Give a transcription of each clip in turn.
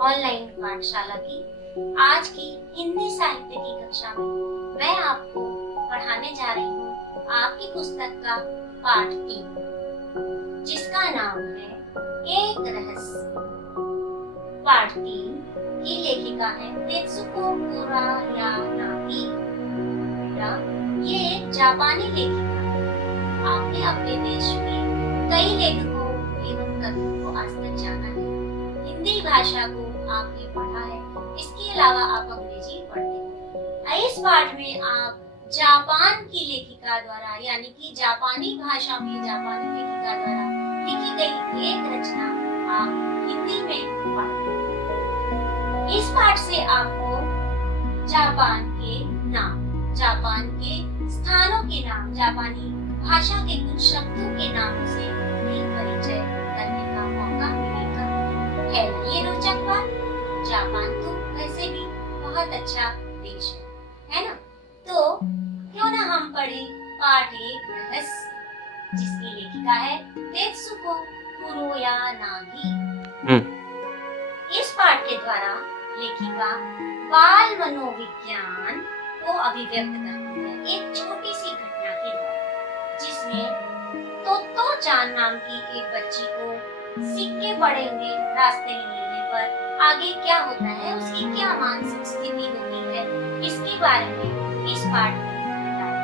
Online पाठशाला की आज की हिंदी साहित्य की कक्षा में मैं आपको पढ़ाने जा रही हूँ आपकी पुस्तक का पाठ 3, जिसका नाम है एक रहस्य। पाठ 3 की लेखिका है तेत्सुको मुरायानागी। बेटा, ये एक जापानी लेखिका है। आपने अपने देश में कई लेखकों एवं कवियों को आज तक जाना है। हिंदी भाषा को आपने पढ़ा है, इसके अलावा आप अंग्रेजी पढ़ते हैं। इस पाठ में आप जापान की लेखिका द्वारा यानी कि जापानी भाषा में जापानी लेखिका द्वारा लिखी गई एक रचना आप हिंदी में पढ़ते हैं। इस पाठ से आपको जापान के नाम, जापान के स्थानों के नाम, जापानी भाषा के कुछ शब्दों के नाम से भी परिचय करने का मौका मिलेगा। है ना ये रोचक बात? जापान तो वैसे भी बहुत अच्छा देश है ना? तो क्यों ना हम पढ़े पाठ 1 रहस्य, जिसकी लेखिका है तेत्सुको मुरायानागी। इस पाठ के द्वारा लेखिका बाल मनोविज्ञान को अभिव्यक्त करती है एक छोटी सी घटना के द्वारा, जिसमें तोतो चान नाम की एक बच्ची को सिक्के पड़ेंगे रास्ते में मिलने पर आगे क्या होता है, उसकी क्या मानसिक स्थिति होती है, इसके बारे में इस पाठ में बताया।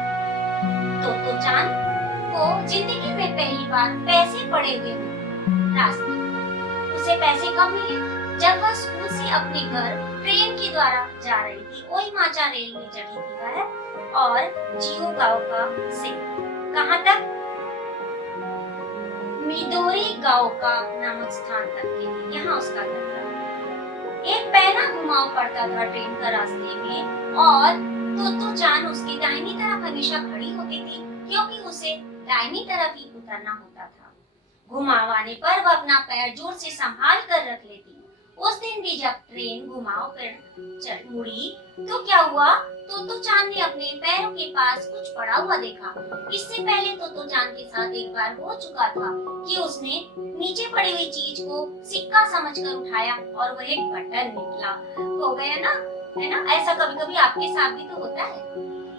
तोतो चान को जिंदगी में पहली बार पैसे पड़े हुए मिले रास्ते में। उसे पैसे कब मिले? जब वह स्कूल से अपने घर ट्रेन के द्वारा जा रही थी। ओइमाचा रेल में चढ़ी थी वह और जियोगाओका से कहां तक? मिदोरीगाओका नामक स्थान तक के लिए, यहाँ उसका घर था। एक पैना घुमाव पड़ता था ट्रेन का रास्ते में और तोतो चान उसकी दाहिनी तरफ हमेशा खड़ी होती थी, क्योंकि उसे दाहिनी तरफ ही उतरना होता था। घुमाव आने पर वह अपना पैर जोर से संभाल कर रख लेती। उस दिन भी जब ट्रेन घुमाव पर मुड़ी तो क्या हुआ? तोतो चान ने अपने पैरों के पास कुछ पड़ा हुआ देखा। इससे पहले तोतो चान के साथ एक बार हो चुका था कि उसने नीचे पड़ी हुई चीज को सिक्का समझकर उठाया और वह एक बटन निकला। हो गया ना, है ना? ऐसा कभी कभी आपके साथ भी तो होता है।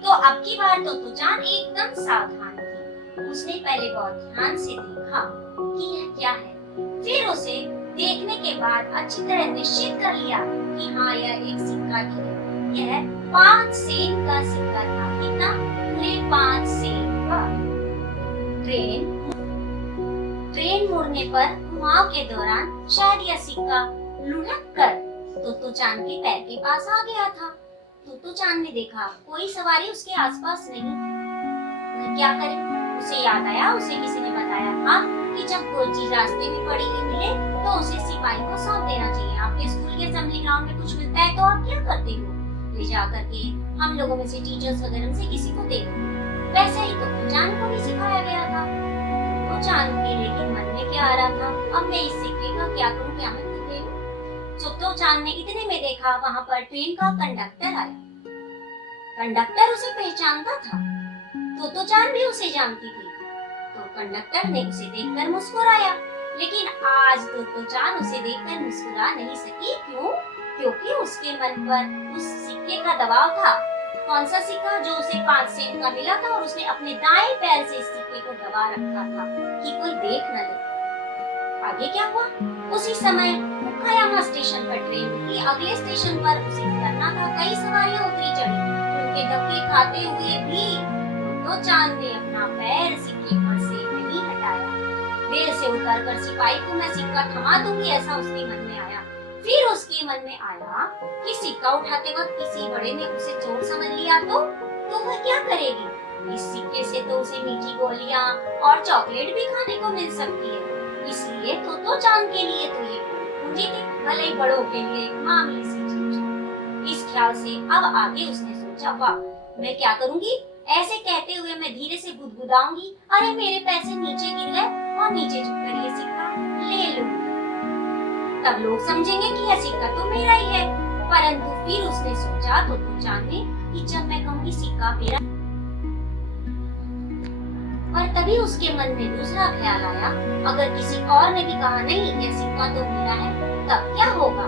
तो अब की बार तोतो चान एकदम सावधान थी। उसने पहले बहुत ध्यान से देखा कि यह क्या है। फिर उसे देखने के बाद अच्छी तरह निश्चित कर लिया कि हाँ, यह एक सिक्का ही है। यह 5 सेन का सिक्का था। कितना? पूरे 5 सेन का। ट्रेन मुड़ने पर घुमाव के दौरान शायद यह सिक्का लुढ़क कर तोतो चान के पैर के पास आ गया था। तोतो चान ने देखा कोई सवारी उसके आसपास नहीं। वह क्या करे? उसे याद आया, उसे किसी ने बताया था कि जब कोई चीज रास्ते में पड़ी हुई मिले तो उसे सिपाही को सौंप देना चाहिए। आपके स्कूल के असेंबली ग्राउंड में कुछ मिलता है तो आप क्या करते हो? ले जाकर के हम लोगों में से टीचर्स वगैरह से किसी को दे दो। वैसे ही तो चान को भी सिखाया गया था। तो चान के लेकिन मन में क्या आ रहा था, अब मैं इस सिक्के का क्या करूं, क्या मैं खुद ले लूं? तो चान ने इतने में देखा वहां पर ट्रेन का कंडक्टर आया। कंडक्टर उसे पहचानता था, तो चान भी उसे जानती थी। तो कंडक्टर ने उसे देखकर मुस्कुराया, लेकिन आज तो चान उसे देखकर मुस्कुरा नहीं सकी। क्यों? क्योंकि उसके मन पर उस सिक्के का दबाव था। कौन सा सिक्का? जो उसे 5 सेन का मिला था और उसने अपने दाएं पैर से इस सिक्के को दबा रखा था कि कोई देख न ले। आगे क्या हुआ? उसी समय फुकायामा स्टेशन पर ट्रेन रुकी। अगले स्टेशन पर उसे उतरना था। कई सवारियां उतरी चढ़ी। उनके धक्के खाते हुए भी तो चांद ने अपना पैर सिक्के पर से नहीं हटाया। रेल से उतरकर सिपाही को मैं सिक्का थमा दूंगी, ऐसा उसके मन में आया। फिर उसके मन में आया कि सिक्का उठाते वक्त किसी बड़े ने उसे चोर समझ लिया तो वह क्या करेगी? इस सिक्के से तो उसे मीठी गोलियां और चॉकलेट भी खाने को मिल सकती है। इसलिए तो चांद के लिए तो ये पूंजी थी, भले ही बड़ों के लिए मामूली सी चीज। इस ख्याल से अब आगे उसने सोचा, वाह, मैं क्या करूंगी? ऐसे कहते हुए मैं धीरे से गुदगुदाऊंगी, अरे मेरे पैसे नीचे गिर गए और नीचे झुककर ये सिक्का ले लूंगी। तब लोग समझेंगे कि यह सिक्का तो मेरा ही है। परंतु फिर उसने सोचा तो चांद ने कि जब मैं कहूंगी सिक्का मेरा, और तभी उसके मन में दूसरा ख्याल आया, अगर किसी और ने भी कहा नहीं यह सिक्का तो मेरा है, तब क्या होगा?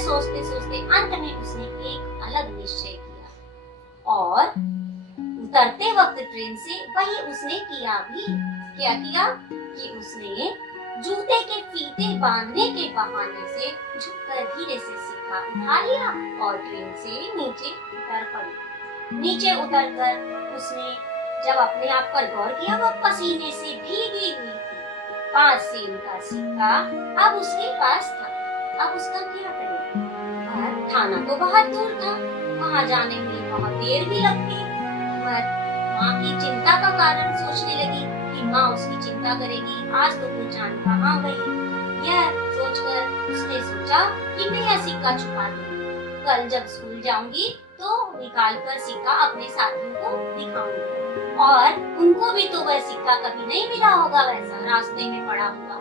सोचते सोचते अंत में उसने एक अलग निश्चय किया और उतरते वक्त ट्रेन से वही उसने किया भी। क्या किया कि उसने जूते के फीते बांधने के बहाने से झुककर धीरे से सिक्का उठा लिया और ट्रेन से नीचे उतर पड़ी। नीचे उतरकर उसने जब अपने आप पर गौर किया, वह पसीने से भीगी हुई थी। 5 सेन का सिक्का अब उसके पास था। अब उसका क्या करे? पर थाना तो बहुत दूर था, वहां जाने में बहुत देर भी लगती। पर माँ की चिंता का कारण सोचने लगी कि माँ उसकी चिंता करेगी, आज तो वो जान कहाँ गई। यह सोचकर उसने सोचा कि मैं यह सिक्का छुपा दूंगी। कल जब स्कूल जाऊंगी तो निकाल कर सिक्का अपने साथियों को दिखाऊंगी और उनको भी तो वह सिक्का कभी नहीं मिला होगा, वैसा रास्ते में पड़ा हुआ।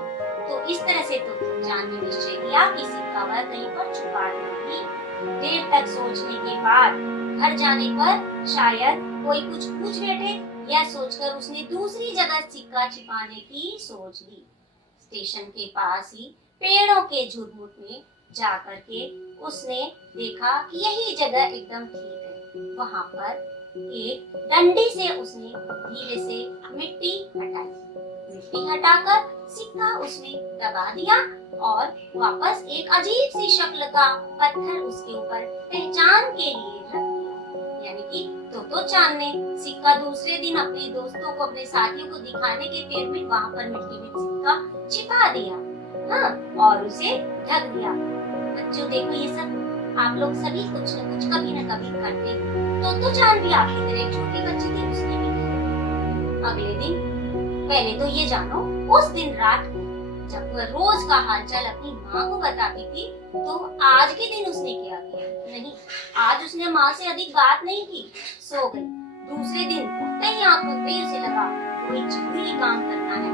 तो इस तरह से तो जान ने निश्चय किया कि सिक्का वह कहीं पर छुपा देगी। देर तक सोचने के बाद घर जाने पर शायद कोई कुछ पूछ बैठे, यह सोचकर उसने दूसरी जगह सिक्का छिपाने की सोच ली। स्टेशन के पास ही पेड़ों के झुरमुट में जाकर के उसने देखा कि यही जगह एकदम ठीक है। वहां पर एक डंडी से उसने धीरे से मिट्टी हटाई। मिट्टी हटाकर सिक्का उसने दबा दिया और वापस एक अजीब सी शक्ल का पत्थर उसके ऊपर पहचान के लिए रख दिया। यानी कि तो चांद ने सिक्का दूसरे दिन अपने दोस्तों को, अपने साथियों को दिखाने के फेर में वहां पर मिट्टी में सिक्का छिपा दिया, हाँ, और उसे ढक दिया। बच्चों देखो, ये सब आप लोग सभी कुछ न कुछ कभी न कभी करते हो। तो चांद भी आपकी तरह एक छोटी बच्ची थी, उसने भी किया। अगले दिन, पहले तो ये जानो, उस दिन रात को जब वह रोज का हालचाल अपनी माँ को बताती थी, तो आज के दिन उसने क्या किया? नहीं, आज उसने माँ से अधिक बात नहीं की, सो गई। दूसरे दिन कहीं आँख खुलते ही उसे लगा कोई जरूरी काम करना है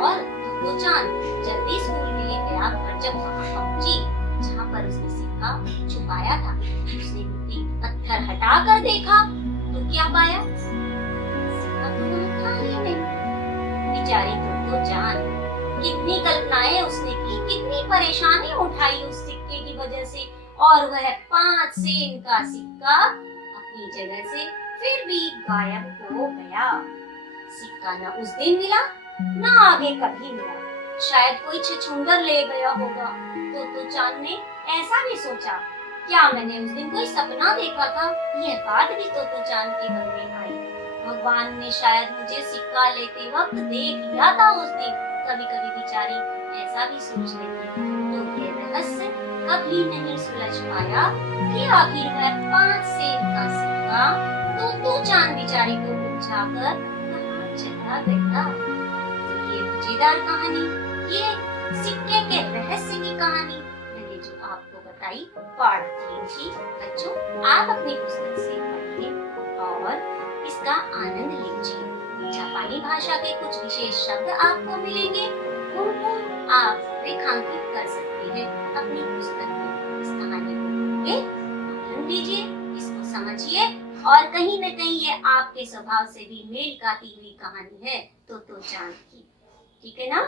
और तो चांद जल्दी स्कूल के लिए गया। पर जब वहाँ पहुंची जहाँ पर उसने सिक्का छुपाया था, उसने मिट्टी पत्थर हटाकर देखा तो क्या पाया? सिक्का तो वहाँ था ही नहीं। बेचारी तो जान, कितनी कल्पनाएं उसने की, कितनी परेशानी उठाई उस सिक्के की वजह से, और वह 5 सेन का सिक्का अपनी जगह से फिर भी गायब हो गया। सिक्का न उस दिन मिला, न आगे कभी मिला। शायद कोई छछूंदर ले गया होगा। तो चांद ने ऐसा भी सोचा, क्या मैंने उस दिन कोई सपना देखा था? यह बात भी तो चांद के मन में आई। भगवान ने शायद मुझे सिक्का लेते वक्त देख लिया था उस दिन। कभी कभी बेचारी ऐसा भी सोच लेती। तो ये रहस्य कभी नहीं सुलझ पाया कि आखिर वह 5 सेन का सिक्का तो चांद बेचारी को उलझाकर कहाँ चला गया। तो ये मजेदार कहानी, ये सिक्के के रहस्य की कहानी मैंने जो आपको बताई पाठ 3 की। बच्चों, आप अपनी पुस्तक से पढ़िए और इसका आनंद लीजिए। जापानी भाषा के कुछ विशेष शब्द आपको मिलेंगे, उनको आप रेखांकित कर सकते हैं अपनी पुस्तक में। इस कहानी को पढ़िए, आनंद लीजिए, इसको समझिए और कहीं न कहीं ये आपके स्वभाव से भी मेल खाती हुई कहानी है तो चांद की। ठीक है ना?